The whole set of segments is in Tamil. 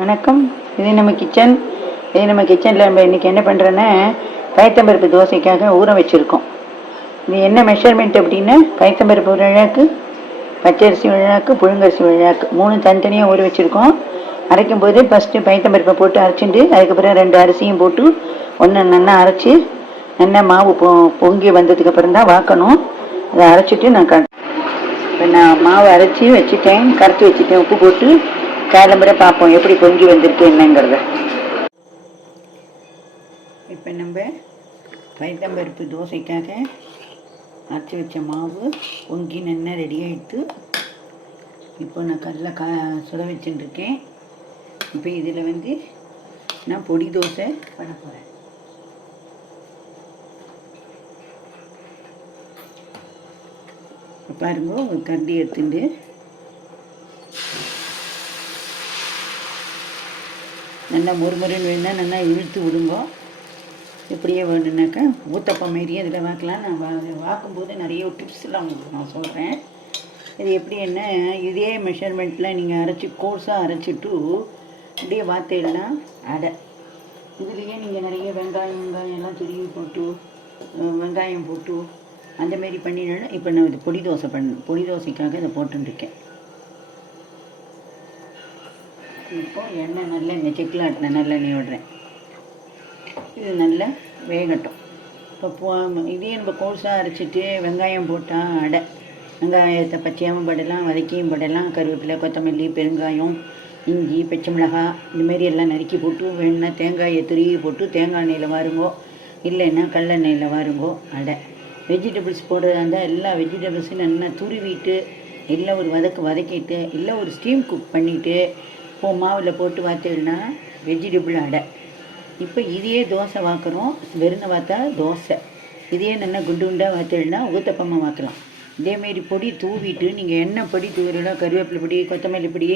வணக்கம். இது நம்ம கிச்சனில் நம்ம இன்றைக்கி என்ன பண்ணுறோன்னா பயத்தம்பருப்பு தோசைக்காக ஊற வச்சுருக்கோம். இது என்ன மெஷர்மெண்ட் அப்படின்னா பயத்தம்பருப்பு ஒரு விழாக்கு, பச்சரிசி விழாக்கு, புழுங்கரிசி விழாக்கு 3 தனித்தனியாக ஊற வச்சுருக்கோம். அரைக்கும் போது ஃபஸ்ட்டு பயத்தம்பருப்பை போட்டு அரைச்சிட்டு அதுக்கப்புறம் 2 அரிசியும் போட்டு ஒன்று நல்லா அரைச்சி நல்லா மாவு பொங்கி வந்ததுக்கப்புறம் தான் வாக்கணும். அதை அரைச்சிட்டு இப்போ நான் மாவு அரைச்சி வச்சுட்டேன், கரைச்சி வச்சுட்டேன், உப்பு போட்டு காலம்பரை பார்ப்போம் எப்படி பொங்கி வந்திருக்கு என்னங்கிறத. இப்போ நம்ம பயத்தம்பருப்பு தோசைக்காக அரைச்சி வச்ச மாவு பொங்கி நல்லா ரெடி ஆகிடுத்து. இப்போ நான் சுட வச்சுட்டுருக்கேன். இப்போ இதில் நான் பொடி தோசை பண்ண போகிறேன். பாருங்க, ஒரு கரண்டி எடுத்துட்டு நல்லா முறுமுறுன்னு வேணுன்னா நல்லா இழுத்து விடுங்க. இப்படியே வேணுன்னாக்கா ஊத்தப்பம் மாரியே இதில் வாக்கலாம். நான் வாக்கும்போது நிறைய டிப்ஸ்லாம் உங்களுக்கு நான் சொல்கிறேன். இது எப்படி என்ன இதே மெஷர்மெண்ட்டில் நீங்கள் அரைச்சி கோர்ஸாக அரைச்சிட்டு அப்படியே வார்த்தையெல்லாம் அடை. இதுலேயே நீங்கள் நிறைய வெங்காயம் எல்லாம் துருவி போட்டு வெங்காயம் போட்டு அந்தமாரி பண்ணிடணும். இப்போ நான் இது பொடி தோசைக்காக இதை போட்டுருக்கேன். இப்போ எண்ணெய் நல்லெண்ணெய் செக்கில் ஆட்டின நல்லெண்ணெய் விடுறேன். இது நல்லா வேகட்டும். இப்போ இதே நம்ம கோர்ஸாக அரைச்சிட்டு வெங்காயம் போட்டால் அடை. வெங்காயத்தை பச்சையாகவும் படலாம், வதக்கியும் படலாம். கருவேப்பிலை, கொத்தமல்லி, பெருங்காயம், இஞ்சி, பச்சை மிளகாய் இந்தமாரி எல்லாம் நறுக்கி போட்டு வேணுன்னா தேங்காயை துருவி போட்டு தேங்காய் எண்ணெயில் வாருங்கோ, இல்லைன்னா கடலெண்ணெயில் வாருங்கோ அடை. வெஜிடபிள்ஸ் போடுறதா இருந்தால் எல்லா வெஜிடபிள்ஸையும் நல்லா துருவிட்டு இல்லை ஒரு வதக்கிட்டு இல்லை ஒரு ஸ்டீம் குக் பண்ணிவிட்டு மாவில் போட்டு வார்த்தைன்னா வெஜிடபிள் அடை. இப்போ இதே தோசை வாக்குறோம். வெறும் வாத்தா தோசை. இதே நல்லா குண்டு குண்டாக வார்த்தைன்னா ஊத்தப்பமாக வாக்கலாம். இதேமாரி பொடி தூவிட்டு நீங்கள் என்ன பொடி தூவிடலாம், கருவேப்பிலை பொடி, கொத்தமல்லி பொடி,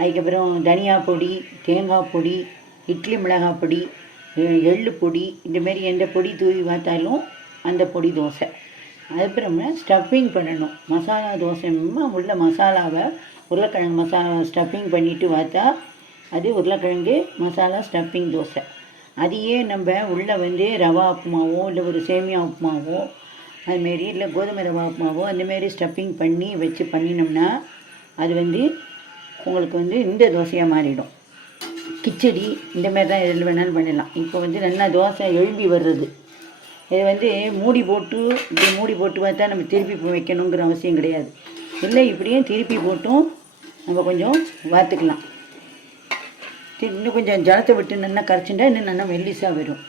அதுக்கப்புறம் தனியா பொடி, தேங்காய் பொடி, இட்லி மிளகாய் பொடி, எள்ளு பொடி, இந்தமாரி எந்த பொடி தூவி பார்த்தாலும் அந்த பொடி தோசை. அதுக்கப்புறமா ஸ்டஃப்பிங் பண்ணணும். மசாலா தோசைமா உள்ள மசாலாவை உருளைக்கிழங்கு மசாலா ஸ்டஃப்பிங் பண்ணிவிட்டு பார்த்தா அது உருளைக்கிழங்கு மசாலா ஸ்டஃப்பிங் தோசை. அதையே நம்ம உள்ளே ரவா உப்புமாவோ இல்லை ஒரு சேமியா உப்புமாவோ அதுமாரி இல்லை கோதுமை ரவா உப்புமாவோ அந்தமாரி ஸ்டஃப்பிங் பண்ணி வச்சு பண்ணினோம்னா அது உங்களுக்கு இந்த தோசையாக மாறிடும். கிச்சடி இந்தமாரி தான் எதில் வேணாலும் பண்ணிடலாம். இப்போ நல்லா தோசை எழும்பி வர்றது. இது மூடி போட்டு பார்த்தா நம்ம திருப்பி வைக்கணுங்கிற அவசியம் கிடையாது. இல்லை இப்படியே திருப்பி போட்டும் நம்ம கொஞ்சம் வார்த்துக்கலாம். இன்னும் கொஞ்சம் ஜலத்தை விட்டு நல்லா கரைச்சிட்டா இன்னும் நல்லா மெல்லிஸாக வரும்.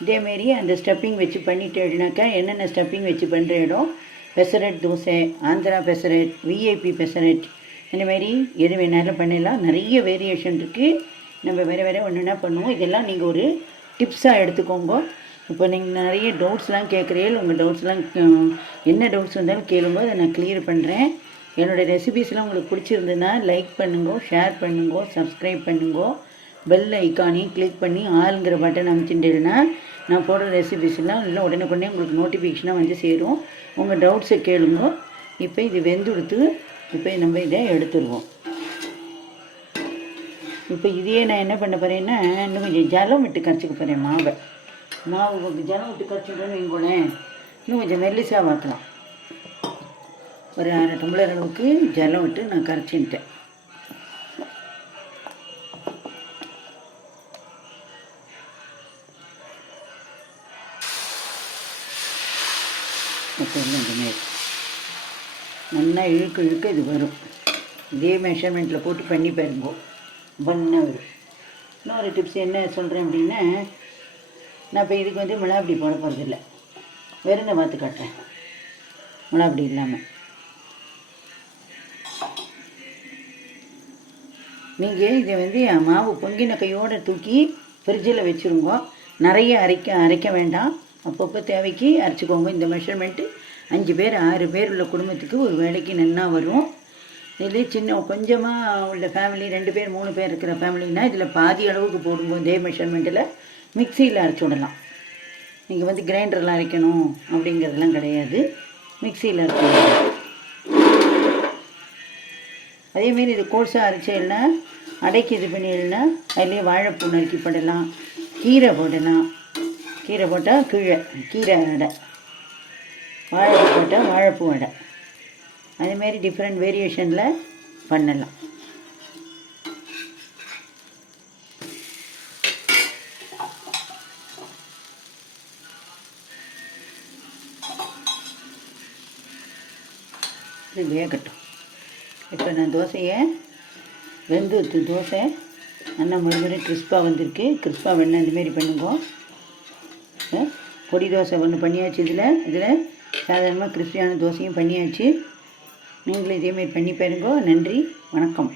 இதேமாரி அந்த ஸ்டஃப்பிங் வச்சு பண்ணிட்டேனாக்கா என்னென்ன ஸ்டஃப்பிங் வச்சு பண்ணுற இடம் பெசரட் தோசை, ஆந்திரா பெசரட், விஐபி பெசரட், இந்தமாரி எது வேணாலும் பண்ணிடலாம். நிறைய வேரியேஷன் இருக்குது. நம்ம வேறு ஒன்றுனா பண்ணுவோம். இதெல்லாம் நீங்கள் ஒரு டிப்ஸாக எடுத்துக்கோங்க. இப்போ நீங்கள் நிறைய டவுட்ஸ்லாம் கேட்குறீங்க. உங்கள் டவுட்ஸ்லாம் என்ன டவுட்ஸ் வந்தாலும் கேளுங்க, அதை நான் கிளியர் பண்ணுறேன். என்னோடய ரெசிபீஸ்லாம் உங்களுக்கு பிடிச்சிருந்ததுன்னா லைக் பண்ணுங்க, ஷேர் பண்ணுங்க, சப்ஸ்கிரைப் பண்ணுங்க, பெல் ஐக்கானையும் கிளிக் பண்ணி ஆளுங்கிற பட்டன் அமைச்சுட்டேன்னா நான் போடுற ரெசிபீஸ்லாம் இல்லை உடனே உங்களுக்கு நோட்டிஃபிகேஷனாக சேரும். உங்கள் டவுட்ஸை கேளுங்க. இப்போ இது வெந்துடுத்து. இப்போ நம்ம இதை எடுத்துடுவோம். இப்போ இதையே நான் என்ன பண்ண போகிறேன்னா இன்னும் கொஞ்சம் ஜலம் விட்டு கரைச்சிக்க போகிறேன். மாவு ஜலம் விட்டு கரைச்சிட்டோன்னு வைங்களேன், இன்னும் கொஞ்சம் மெல்லிசாக வாக்கலாம். ஒரு 1/2 டம்ளர் அளவுக்கு ஜலம் விட்டு நான் கரைச்சின்ட்டேன். இந்தமாரி நல்லா இழுக்க இது வரும். இதே மெஷர்மெண்ட்டில் போட்டு பண்ணி பாருங்க, பண்ணால் வரும். இன்னொரு டிப்ஸ் என்ன சொல்கிறேன் அப்படின்னா, நான் இப்போ இதுக்கு மிளகாப்பொடி போட போகிறதில்ல, வெறுங்க பார்த்து காட்டுறேன். மிளகாப்பொடி இல்லாமல் நீங்கள் இதை மாவு பொங்கின கையோடு தூக்கி ஃப்ரிட்ஜில் வச்சுருங்க. நிறைய அரைக்க வேண்டாம். அப்பப்போ தேவைக்கு அரைச்சிக்கோங்க. இந்த மெஷர்மெண்ட்டு 5 பேர் 6 பேர் உள்ள குடும்பத்துக்கு ஒரு வேலைக்கு நல்லா வரும். இதில் கொஞ்சமாக உள்ள ஃபேமிலி 2 பேர் 3 பேர் இருக்கிற ஃபேமிலின்னா இதில் பாதி அளவுக்கு போடும்போது இதே மெஷர்மெண்ட்டில் மிக்சியில் அரைச்சி விடலாம். நீங்கள் கிரைண்டரில் அரைக்கணும் அப்படிங்கிறதுலாம் கிடையாது, மிக்சியில் அரைச்சி விடலாம். அதேமாரி இது கோர்ஸாக அரைச்சேன்னா அடைக்கு இது பண்ணிடலன்னா அதுலேயே வாழைப்பூ நறுக்கி போடலாம், கீரை போடலாம். கீரை போட்டால் கீரை அடை, வாழைப்பூ போட்டால் வாழைப்பூ அடை. அதேமாரி டிஃப்ரெண்ட் வேரியேஷனில் பண்ணலாம். இது வேகட்டும். இப்போ நான் தோசையை வெந்துடுத்து. தோசை நல்லா மறுபடியும் கிறிஸ்பாக வந்திருக்கு. கிறிஸ்பாக வேணும் இந்தமாரி பண்ணுங்க. பொடி தோசை ஒன்று பண்ணியாச்சு. இதில் சாதாரணமாக கிறிஸ்பியான தோசையும் பண்ணியாச்சு. நீங்களும் இதேமாரி பண்ணி பாருங்க. நன்றி, வணக்கம்.